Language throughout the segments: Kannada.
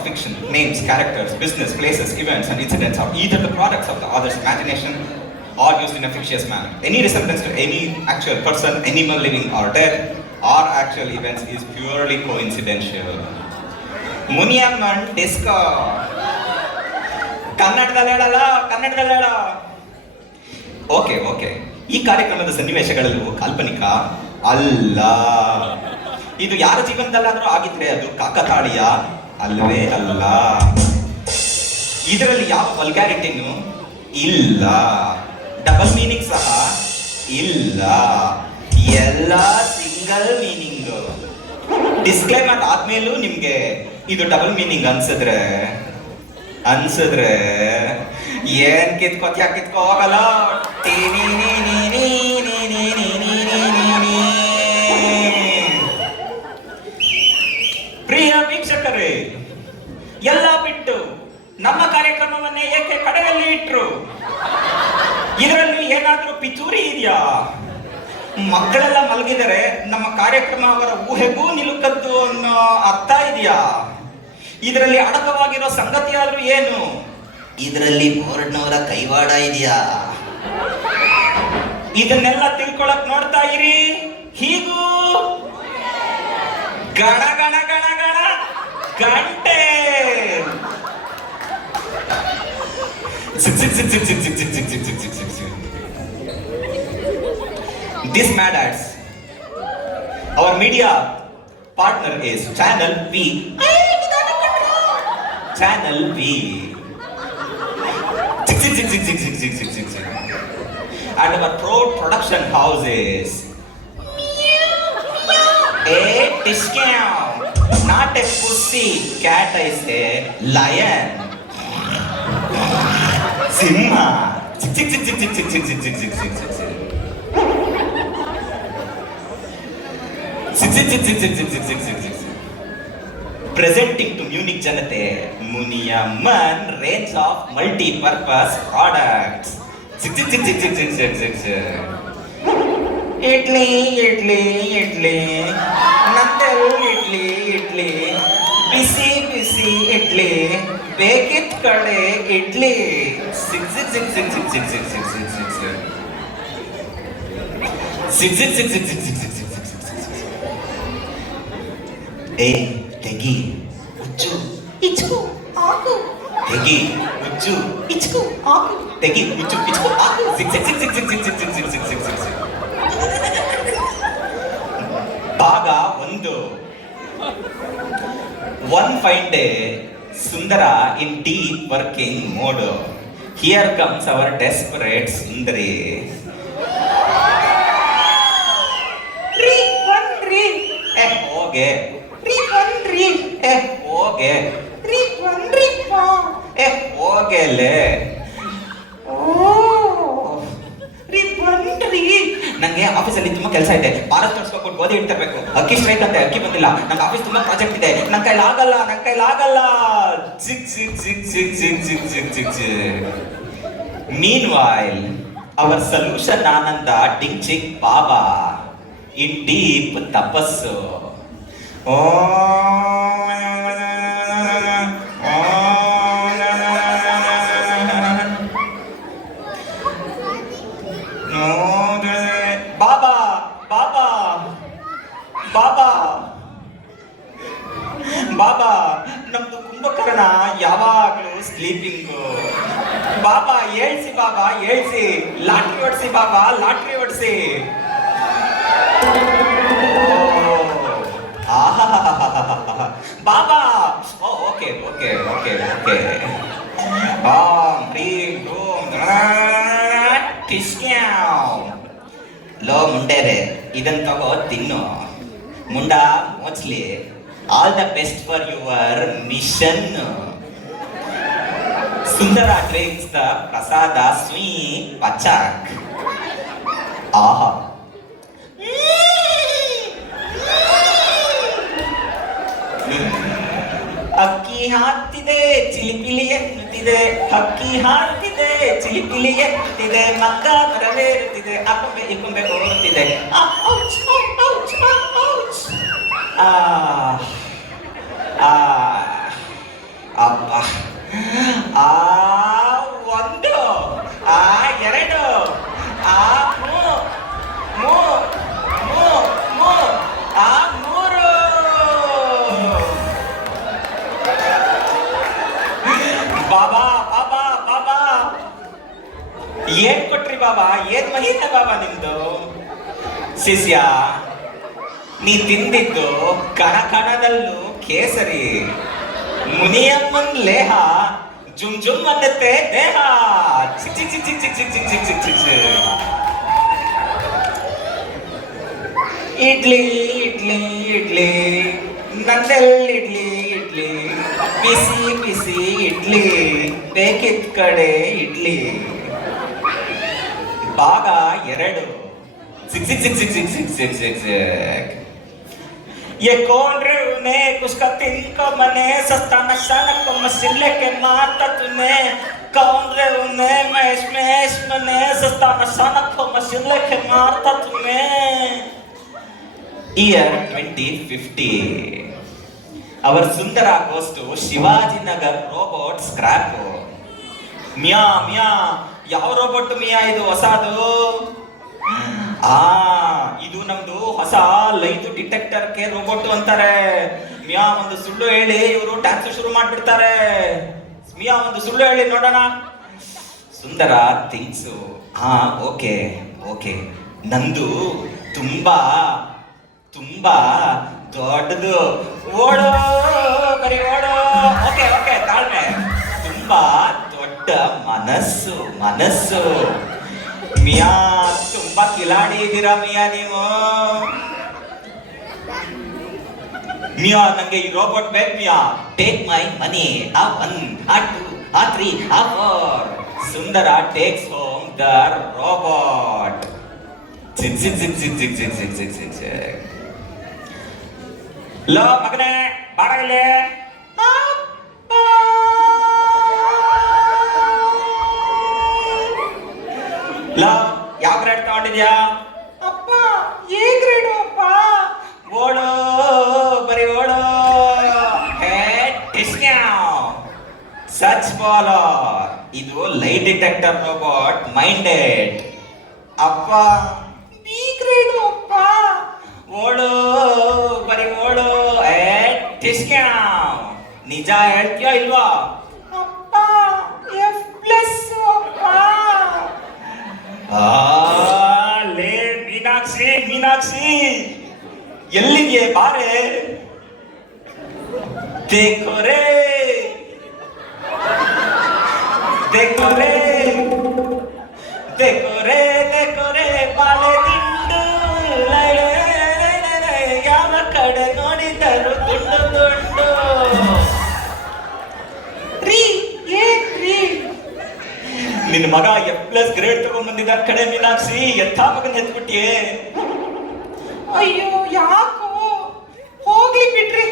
of fiction, names, characters, business, places, events, and incidents are either the products of the author's imagination or used in a fictitious manner. Any resemblance to any actual person, animal, living or dead, or actual events is purely coincidental. ಮುನಿಯಮ್ಮನ್ ಡಿಸ್ಕೋ ಕನ್ನಡದಲ್ಲಿ ಹೇಳ. ಓಕೆ ಈ ಕಾರ್ಯಕ್ರಮದ ಸನ್ನಿವೇಶಗಳಲ್ಲೂ ಕಾಲ್ಪನಿಕ ಅಲ್ಲ. ಇದು ಯಾರ ಜೀವನದಲ್ಲಾದ್ರೂ ಆಗಿದ್ರೆ ಅದು ಕಾಕತಾಳೀಯ ಅಲ್ಲವೇ ಅಲ್ಲ. ಇದರಲ್ಲಿ ಯಾವ ವಲ್ಗ್ಯಾರಿಟಿನೂ ಇಲ್ಲ, ಡಬಲ್ ಮೀನಿಂಗ್ ಸಹ ಇಲ್ಲ, ಎಲ್ಲ ಸಿಂಗಲ್ ಮೀನಿಂಗ್. ಡಿಸ್ಕ್ಲೈಮರ್ ಆದ್ಮೇಲೂ ನಿಮ್ಗೆ ಇದು ಡಬಲ್ ಮೀನಿಂಗ್ ಅನ್ಸಿದ್ರೆ ಏನ್ ಕಿತ್ಕೋ ಹೋಗಲ್ಲ. ಪ್ರಿಯ ವೀಕ್ಷಕರೇ, ಎಲ್ಲ ಬಿಟ್ಟು ನಮ್ಮ ಕಾರ್ಯಕ್ರಮವನ್ನೇ ಏಕೆ ಕಡೆಯಲ್ಲಿ ಇಟ್ರು? ಇದರಲ್ಲಿ ಏನಾದ್ರೂ ಪಿತೂರಿ ಇದೆಯಾ? ಮಕ್ಕಳೆಲ್ಲ ಮಲಗಿದರೆ ನಮ್ಮ ಕಾರ್ಯಕ್ರಮ ಅವರ ಊಹೆಗೂ ನಿಲುಕದ್ದು ಅನ್ನೋ ಅರ್ಥ ಇದೆಯಾ? ಇದರಲ್ಲಿ ಅಡಕವಾಗಿರೋ ಸಂಗತಿ ಆದ್ರೂ ಏನು? ಇದರಲ್ಲಿ ಬೋರ್ಡ್ನವರ ಕೈವಾಡ ಇದೆಯಾ? ಇದನ್ನೆಲ್ಲ ತಿಳ್ಕೊಳಕ್ ನೋಡ್ತಾ ಇರಿ. ಹೀಗೂ ಗಣ ಗಣ ಗಣ ಗಣ ಗಂಟೆ. This mad ads. Our media partner is Channel V. Channel V. And our pro production houses. A discount. Not a pussy cat, I say. Lion. Simha. Presenting to Munich Janate, Muniamman range of multi-purpose products. Idli, Nandel idli, busy idli, bake it kade idli. Hey, Tegi, Uchu, Ichu, Aku. Tegi, Uchu, Ichu, Aku. Tegi, Uchu, Ichu, Aku. Zig. Baga Undu. One fine day, Sundara in deep working mode. Here comes our desperate Sundari. ನಂಗೆ ಆಫೀಸಲ್ಲಿ ತುಂಬಾ ಕೆಲಸ ಇದೆ. ಭಾರತ್ ತೋರಿಸ್ಬೇಕು, ಗೋಧಿ ಇಡ್ತಿರ್ಬೇಕು, ಅಕ್ಕಿ ಸ್ಟ್ರೈಕ್ ಅಂತೆ, ಅಕ್ಕಿ ಬಂದಿಲ್ಲ, ನಂಗೆ ಆಫೀಸ್ ತುಂಬಾ ಪ್ರಾಜೆಕ್ಟ್ ಇದೆ, ನನ್ನ ಕೈಲಾಗಲ್ಲ. Meanwhile, our solution Ananda Dingchik Baba in deep tapassu. ಬಾಬಾ ನಮ್ದು ಕುಂಭಕರ್ಣ ಯಾವಾಗ್ಲೂ ಸ್ಲೀಪಿಂಗ್. ಬಾಬಾ ಹೇಳ್ಸಿ, ಲಾಟ್ರಿ ಹೊಡ್ಸಿ ಬಾಬಾ, ಲಾಟ್ರಿ ಹೊಡ್ಸಿ. ಬಾಬಾ ಓಕೆ ಲೋ ಮುಂಡೇರೆ, ಇದನ್ ತಗೋ ತಿನ್ನು. ಮುಂಡ ಮೋಚ್ಲಿ. All the best for your mission. Sundara drinks the prasada sweet ಪಚಾಕ್. ಆಹಾ, ಅಕ್ಕಿ ಹಾಕ್ತಿದೆ ಚಿಲಿಪಿಲಿ ಎನ್ನುತ್ತಿದೆ, ಅಕ್ಕಿ ಹಾಕ್ತಿದೆ ಚಿಲಿಪಿಲಿ ಎನ್ನುತ್ತಿದೆ, ಮಕ್ಕ ಬರಲೇರುತ್ತಿದೆ, ಅಕೊಂಬೆ ಇಕೊಂಬೆ ಓಡುತ್ತಿದೆ. ಶಿಷ್ಯ, ನೀ ತಿಂದಿದ್ದು ಕಣ ಕಣದಲ್ಲೂ ಕೇಸರಿ. ಮುನಿಯಮ್ಮನ್ ಲೇಹ ಜುಮ್ ಜುಮ್ ಅನ್ನತ್ತೆ ದೇಹ. ಚಿಕ್ ಚಿಕ್ ಚಿಕ್ ಚಿಕ್ ಚಿಕ್ ಚಿಕ್ ಚಿಕ್ ಚಿಕ್ ಚಿಕ್ ಚಿಕ್. ಇಡ್ಲಿ ಇಡ್ಲಿ ಇಡ್ಲಿ, ನಂದೆಲ್ ಇಡ್ಲಿ ಇಡ್ಲಿ, ಬಿಸಿ ಬಿಸಿ ಇಡ್ಲಿ, ಬೇಕಿದ್ ಕಡೆ ಇಡ್ಲಿ. ಭಾಗ 2. ಸಿಕ್ ಸಿಕ್ ಸಿಕ್ ಸಿಕ್ ಸಿಕ್ ಸಿಕ್ ಸಿಕ್ ಸಿಕ್ ಸಿಕ್. ये कौन रे उने उसका तिनको मने सस्ता नशा नको मसिले के माता तूने. कौन रे उने महेश महेश मने सस्ता नशा नको मसिले के माता तूने. Year 2050. Our Sundara goes to Shivajinagar robot scrap. Miya Miya, ಯಾವ ರೋಬೋಟ್ ಮಿಯಾ ಇದು ಹೊಸದು? ಇದು ನಮ್ದು ಹೊಸ ಲೈಟ್ ಡಿಟೆಕ್ಟರ್ ಕೆ ರೋಬೋಟ್ ಅಂತಾರೆ. ಮಿಯಾ ಒಂದು ಸುಳ್ಳು ಹೇಳಿ ಇವರು ಡ್ಯಾನ್ಸ್ ಶುರು ಮಾಡ್ಬಿಡ್ತಾರೆ. ಮಿಯಾ ಒಂದು ಸುಳ್ಳು ಹೇಳಿ ನೋಡೋಣ. ಸುಂದರ ಥಿಂಕ್ಸು, ಓಕೆ ಓಕೆ, ನಂದು ತುಂಬಾ ತುಂಬಾ ದೊಡ್ಡದು. ಓಡೋ ಬರೀ ಓಡೋ. ಓಕೆ ಓಕೆ, ತಾಳ್ಮೆ. ತುಂಬಾ ದೊಡ್ಡ ಮನಸ್ಸು ಮನಸ್ಸು. ಮಿಯಾ ತುಂಬಾ ಕಿಲಾಡಿ ಇದ್ದೀರಾ ಮಿಯಾ ನೀವು. ಮಿಯಾ ನಂಗೆ ಈ ರೋಬೋಟ್ ಬೇಕು ಮಿಯಾ. ಟೇಕ್ ಮೈ ಮನಿ. ಆ 1, ಆ 2, ಆ 3, ಆ 4. Sundara takes home the robot. ಸಿಕ್ ಸಿಕ್ ಸಿಕ್ ಸಿಕ್ ಸಿಕ್ ಸಿಕ್ ಸಿಕ್ ಸಿಕ್ ಸಿಕ್ ಸಿಕ್. ಲೋ ಮಗನೇ ಬಾರಲೇ. ಲೋ ಯಾವ ಗ್ರೇಡ್ ತಗೊಂಡಿದ್ಯಾ? ಅಪ್ಪ ಎ ಗ್ರೇಡು ಅಪ್ಪ. ಓಡೋ ಬರೀ ಓಡೋ. Such bowler. ಇದು ಲೈಟ್ ಡಿಟೆಕ್ಟರ್ ರೋಬೋಟ್ ಮೈಂಡೆಡ್. ಅಪ್ಪ ಬಿ ಗ್ರೇಡು ಅಪ್ಪ. ಓಡೋ ಬರೀ ಓಡೋ. ನಿಜ ಹೇಳ್ತೀಯೋ ಇಲ್ವಾ? ಅಪ್ಪ F+ ಅಪ್ಪ. ಲೇ ಮೀನಾಕ್ಷಿ ಮೀನಾಕ್ಷಿ, ಎಲ್ಲಿಗೆ ಬಾರೆ. देखो रे देखो रे देखो रे देखो रे ಬಾಳೆ ದಿಂಡು. ಯಾವ ಕಡೆ ನೋಡಿದರು ದುಂಡು ದುಂಡು. ರೀ ಏನ್ ರೀ? ನಿನ್ನ ಮಗ F+ ಗ್ರೇಡ್ ತಗೊಂಡ್ಬಂದಿದ್ದ ಕಡೆ ಮೀನಾಕ್ಷಿ, ಎಂಥ ಮಗನ್ ಎತ್ಬಿಟ್ಟಿಯೇ. ಅಯ್ಯೋ ಯಾಕೋ, ಹೋಗ್ಲಿ ಬಿಡ್ರಿ,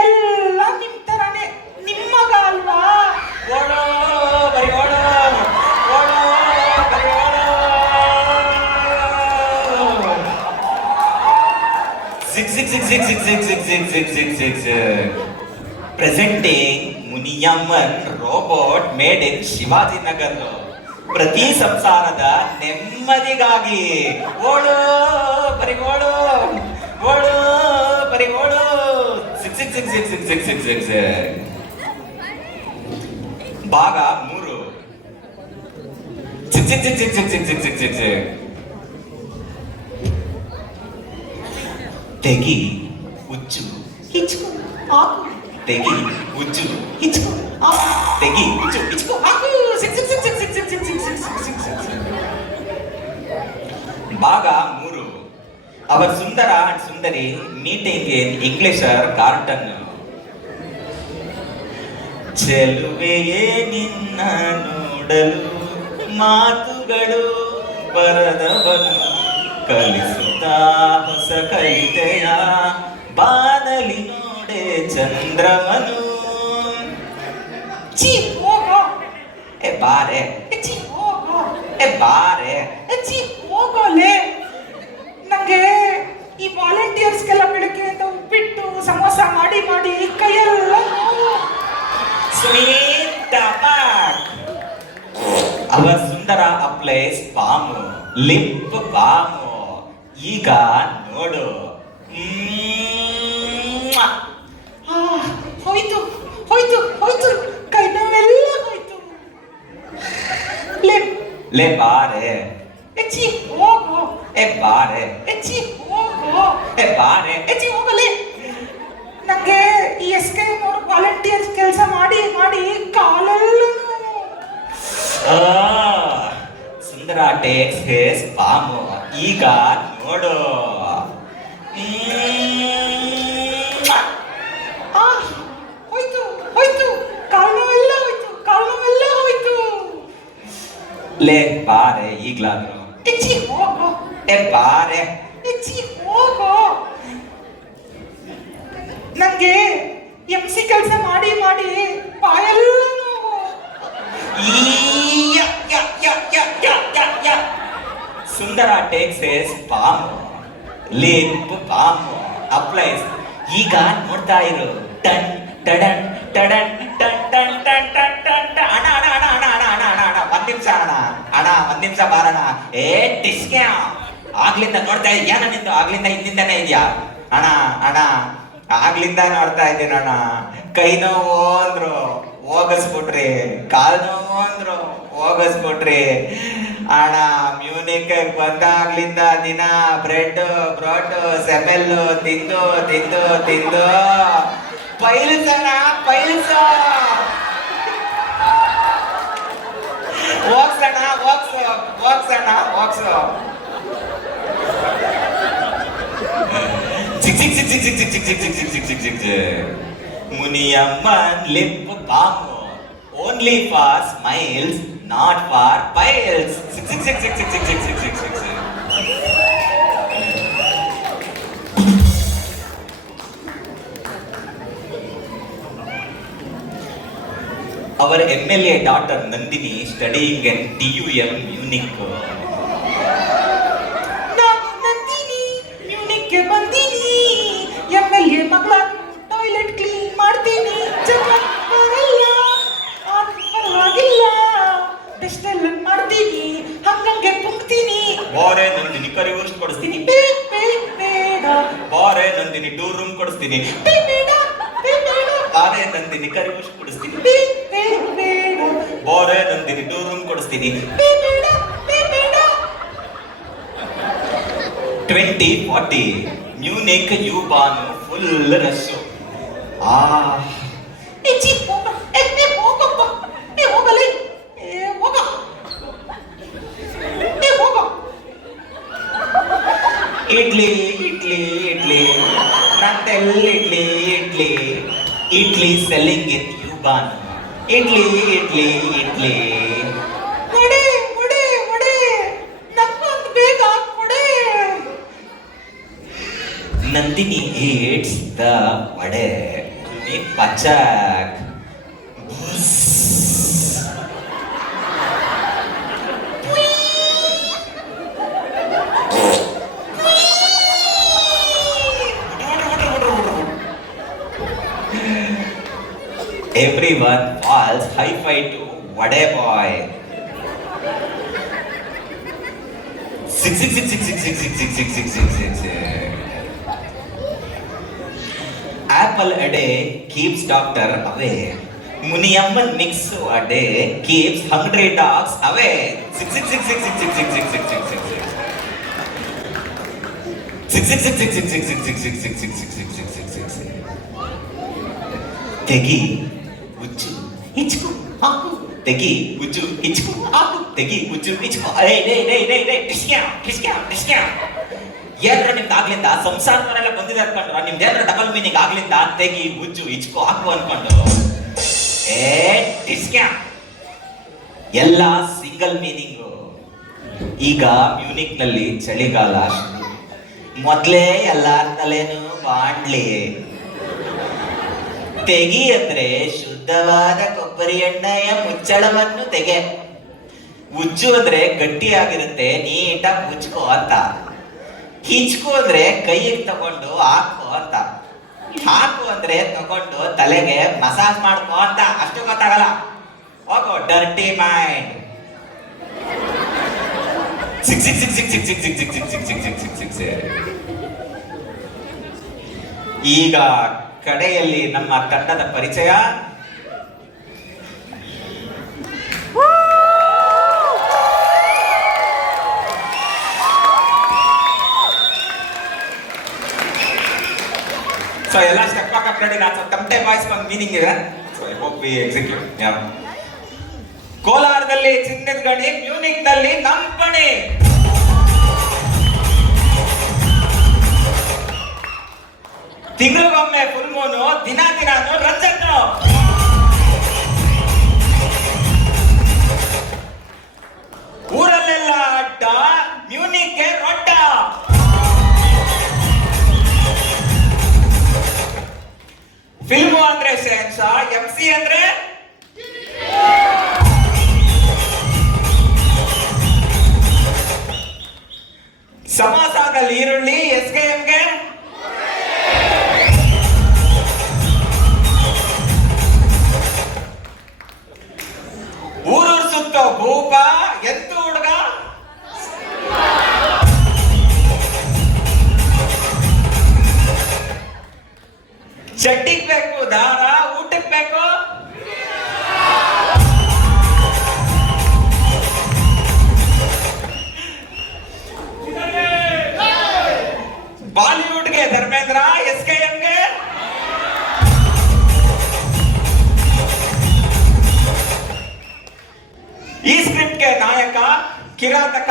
ಎಲ್ಲ ನಿಮ್ ತರಾನೇ, ನಿಮ್ಮ ಮಗ ಅಲ್ವಾ. ಓಡೋ ಬರೀ ಓಡೋ ಓಡೋ ಬರೀ ಓಡೋ. ಸಿಕ್ ಸಿಕ್ ಸಿಕ್ ಸಿಕ್ ಸಿಕ್ ಸಿಕ್ ಸಿಕ್ ಸಿಕ್ ಸಿಕ್ ಸಿಕ್ ಸಿಕ್ ಸಿಕ್. ಪ್ರೆಸೆಂಟಿಂಗ್ ಮುನಿಯಮ್ಮನ್ ರೋಬೋಟ್ ಮೇಡ್ ಇನ್ ಶಿವಾಜಿನಗರ್. ಪ್ರತಿ ಸಂಸಾರದ ನೆಮ್ಮದಿಗಾಗಿ. ಓಡೋ ಬರೀ ಓಡೋ ಓಡೋ ಬರೀ ಓಡೋ. ಸಿಕ್ ಸಿಕ್ ಸಿಕ್ ಸಿಕ್ ಸಿಕ್ ಸಿಕ್ ಸಿಕ್ ಸಿಕ್ ಸಿಕ್. ಭಾಗ 3. ಸಿಕ್ ಸಿಕ್ ಸಿಕ್ ಸಿಕ್ ಸಿಕ್ ಸಿಕ್ ಸಿಕ್ ಸಿಕ್ ಸಿಕ್ ಸಿಕ್. ತೆಗಿ ಹುಚ್ಚು ಹಿಚ್ಕು ಹಾಕು. ತೆಗಿ ಹುಚ್ಚು ಹಿಚ್ಕು ಹಾಕು. ತೆಗಿ ಹುಚ್ಚು ಹಿಚ್ಕು ಹಾಕು. ಸಿಕ್ ಸಿಕ್ ಸಿಕ್ ಸಿಕ್ ಸಿಕ್ ಸಿಕ್ ಸಿಕ್ ಸಿಕ್ ಸಿಕ್ ಸಿಕ್ ಸಿಕ್ ಸಿಕ್. ಭಾಗ 3. Our Sundara and Sundari meeting in Englischer Garden. ಚೆಲುವೆಯೇ ನಿನ್ನ ನೋಡಲು ಮಾತುಗಳು ಬರದವನು, ಕಲಿಸುತ್ತಾ ಹೊಸ ಕವಿತೆಯ ಬಾನಲಿ ನೋಡೆ ಚಂದ್ರಮನು. ಚಿ ಹೋಗೋ ಎ ಬಾರೆ. ಚಿ ಹೋಗೋ ಎ ಬಾರೆ. ಚಿ ಹೋಗೋಲೆ. ನಂಗೆ ಈ ವಾಲಂಟಿಯರ್ಸ್ಗೆಲ್ಲ ಬೆಳಗ್ಗೆಯಿಂದ ಉಪ್ಪಿಟ್ಟು ಸಮೋಸ ಮಾಡಿ ಮಾಡಿ ಕೈಯೆಲ್ಲ ನೋವು. ಸ್ವೀಟ್ ಟಮಾಕ್. ಅವರ್ ಸುಂದರ ಅಪ್ಲೈಸ್ ಬಾಮು, ಲಿಪ್ ಬಾಮು. ಈಗ ನೋಡು. ಹೋಯ್ತು ಹೋಯ್ತು ಹೋಯ್ತು, ಕೈ ನೋವೆಲ್ಲ ಹೋಯ್ತು. ಲೇ ಬಾರೆ. ಹೆಚ್ಚಿ ಹೋಗು ಏ ಬಾರೆ ಹೆಚ್ಚಿ ಹೋಗೋ, ಏ ಬಾರೆ ಹೆಚ್ಚಿ ಹೋಗಲಿ. ನಂಗೆ ಈ ಎಸ್ ಕೆ ಅವ್ರ ವಾಲಂಟಿಯರ್ಸ್ ಕೆಲಸ ಮಾಡಿ ಮಾಡಿ ಕಾಲೆಲ್ಲ ಸುಂದರ ಟೇಕ್ಸ್ ಹೇಸ್ ಬಾಮು. ಈಗ ನೋಡು. ಹೋಯ್ತು ಹೋಯ್ತು, ಕಾಲು ನೋವೆಲ್ಲ ಹೋಯ್ತು, ಕಾಲು ನೋವೆಲ್ಲ ಹೋಯ್ತು. ಲೇ ಬಾರೆ ಈಗ್ಲಾದ್ರು. ಹೆಚ್ಚಿ ಹೋಗೋ, ಏ ಬಾರೆ ಹೆಚ್ಚಿ ಹೋಗೋ. ನಂಗೆ MC ಕೆಲಸ ಮಾಡಿ ಮಾಡಿ ಬಾಯೆಲ್ಲ ನೋವು. Sundara takes his balm. Lip balm applies. ಈಗ ನೋಡ್ತಾ ಇರು. ಟನ್ ಟಡನ್ ಟಡನ್ ಟನ್ ಟನ್ ಟನ್ ಟನ್ ಟನ್ ಟನ್. ಅಣ್ಣ ಅಣ್ಣ ಅಣ್ಣ ಅಣ್ಣ ಅಣ್ಣ ಅಣ್ಣ ಅಣ್ಣ ಅಣ್ಣ ಒಂದ್ ನಿಮಿಷ ಅಣ್ಣ ಅಣ್ಣ ಒಂದ್ ನಿಮಿಷ ಬಾರಣ. ಏ ಟಿಸ್ಕ್ಯಾ ಆಗ್ಲಿಂದ ನೋಡ್ತಾ ಇದೆಯಾ? ನಿಂದು ಆಗ್ಲಿಂದ ಹಿಂದಿಂದಾನೇ ಇದೆಯಾ? ಅಣ್ಣ ಅಣ್ಣ ಆಗ್ಲಿಂದ ನೋಡ್ತಾ ಇದ್ದೀನಿ ಅಣ್ಣ. ಕೈ ನೋವು ಅಂದ್ರು ಹೋಗಿಸ್ಬಿಟ್ರಿ, ಕಾಲ್ ನೋವು ಅಂದ್ರು ಹೋಗಿಸ್ಬಿಟ್ರಿ ಅಣ್ಣ. ಮ್ಯೂನಿಕ್ ಬಂದಾಗ್ಲಿಂದ ದಿನ ಬ್ರೆಡ್ ಬ್ರೋಟ್ ಸೆಮೆಲ್ಲು ತಿಂದು ತಿಂದು ತಿಂದು ಪೈಲ್ಸಣ ಪೈಲ್ಸ. ಹೋಗ್ಸಣ ಹೋಗ್ಸು ಹೋಗ್ಸಣ ಹೋಗ್ಸು. ಮುನಿಯಮ್ಮನ್ lip balm. Only for smiles, not for piles. Our MLA daughter Nandini studying at TUM Munich. ನಾನು ನಂದಿನಿ ಮ್ಯೂನಿಕ್ಗೆ ಬಂದೀನಿ. MLA ಮಗಳ ಟಾಯ್ಲೆಟ್ ಕ್ಲೀನ್ ಮಾಡ್ತೀನಿ. ಜನ ಬರಲ್ಲ, ಪರವಾಗಿಲ್ಲ, ಡಸ್ಟ್ ಎಲ್ಲ ಮಾಡ್ತೀನಿ, ಹಂಗಂಗೆ ಪುಂಕ್ತೀನಿ. ಬಾರೆ ನಂದಿನಿ ಕರಿ ಉರ್ಸ್ ಕೊಡಿಸ್ತೀನಿ. ಬೇಡ ಬಾರೆ ನಂದಿನಿ 2 ರೂಮ್ ಕೊಡಿಸ್ತೀನಿ. ಬೇಡ ಬಾರೆ ನಂದಿನಿ ಕರಿ ಉರ್ಸ್ ಕೊಡಿಸ್ತೀನಿ. ಬೇಡ ಬಾರೆ ನಂದಿನಿ 2 ರೂಮ್ ಕೊಡಿಸ್ತೀನಿ. ಬೇಡ 2040 Munich U Bahn full rush. ಹೆಚ್ಚಿ ಹೋಗ, ಹೋಗಪ್ಪ, ಹೋಗಲಿ, ಹೋಗ, ಹೋಗ. ಇಡ್ಲಿ ಇಡ್ಲಿ ಇಡ್ಲಿ ನಂದೆಲ್ಲ idli idli idli selling in U Bahn. Idli idli idli ಒಡೆ ಒಡೆ ಒಡೆ, ನಂಗೊಂದು ಬೇಗ ಕೊಡೆ. Nandini eats the vada. ಪಚಕ್. Everyone falls hi-fi to Vade boy. Six. Apple a day keeps doctor away. Muniyamman mix a day keeps hungry dogs away. Six. ತೆಗಿ ಉಚ್ಚು ಇಚ್ಕು ಹಾಕು, ತೆಗಿ ಉಚ್ಚು ಇಚ್ಕು ಹಾಕು, ತೆಗಿ ಉಚ್ಚು ಇಚ್ಕು. ಏನ್ರ ನಿಮ್ದು ಆಗ್ಲಿಂದ ಸಂಸಾರದವರೆಲ್ಲ ಬಂದಿದೆ ಅನ್ಕೊಂಡ್ರ, ನಿಮ್ದು ಏನ್ರ ಡಬಲ್ ಮೀನಿಂಗ್ ಆಗ್ಲಿಂದ ತೆಗಿ ಉಚ್ಚು ಇಚ್ಕು ಹಾಕು ಅನ್ಕೊಂಡು ಟಿಸ್ಕ್ಯಾ ಎಲ್ಲ ಸಿಂಗಲ್ ಮೀನಿಂಗು. ಈಗ ಮ್ಯೂನಿಕ್ ನಲ್ಲಿ ಚಳಿಗಾಲ ಶುರು. ಮೊದ್ಲೇ ಎಲ್ಲಾರ ತಲೆನು ಬಾಂಡ್ಲಿ. ತೆಗಿ ಅಂದ್ರೆ ಶುದ್ಧವಾದ ಕೊಬ್ಬರಿ ಎಣ್ಣೆಯ ಮುಚ್ಚಳವನ್ನು ತೆಗೆ. ಉಜ್ಜು ಅಂದ್ರೆ ಗಟ್ಟಿಯಾಗಿರುತ್ತೆ, ನೀಟಾಗಿ ಉಜ್ಕೋ ಅಂತ. ಹಿಚ್ಕು ಅಂದ್ರೆ ಕೈಗೆ ತಗೊಂಡು ಹಾಕೋ ಅಂತ. ಹಾಕು ಅಂದ್ರೆ ತಗೊಂಡು ತಲೆಗೆ ಮಸಾಜ್ ಮಾಡ್ಕೋ ಅಂತ. ಅಷ್ಟು ಗೊತ್ತಾಗಲ್ಲ. ಹೋಗೋ ಡರ್ಟಿ ಮೈಂಡ್. ಈಗ ಕಡೆಯಲ್ಲಿ ನಮ್ಮ ತಂಡದ ಪರಿಚಯ. ಸೊ ಎಲ್ಲ ಸ್ಟೆಪ್ ಹಾಕಕ್ ರೆಡಿ. ನಾನು ಸ್ವಲ್ಪ ತಮಟೆ ವಾಯ್ಸ್ ಒಂದು ಮೀನಿಂಗ್ ಇದೆ. So I hope we execute. Yeah, ಕೋಲಾರದಲ್ಲಿ ಚಿನ್ನದ ಗಣಿ, ಮ್ಯೂನಿಕ್ ನಲ್ಲಿ ನಮ್ ಪಣಿ. ತಿಂಗಳಿಗೊಮ್ಮೆ ಫುಲ್ ಮೂನು, ದಿನಾನು ರಂಜನ್ನು. ಊರಲ್ಲೆಲ್ಲ ಅಡ್ಡ, ಮ್ಯೂನಿಕ್ಗೆ ರೊಡ್ಡ. ಫಿಲ್ಮು ಅಂದ್ರೆ ಸೆನ್ಸ, MC ಅಂದ್ರೆ ಸಮಾಸದಲ್ಲಿ ಈರುಳ್ಳಿ, SKMಗೆ ಊರೂರ್ ಸುತ್ತೋ ಭೂಪ, ಎತ್ತು ಹುಡುಗ. ಚಡ್ಡಿಗ್ ಬೇಕು ದಾರ, ಊಟಕ್ ಬೇಕು ಬಾಲಿವುಡ್ಗೆ ಧರ್ಮೇಂದ್ರ, SKMಗೆ ಈ ಸ್ಕ್ರಿಪ್ಟ್ಗೆ ನಾಯಕ, ಕಿರಾತಕ,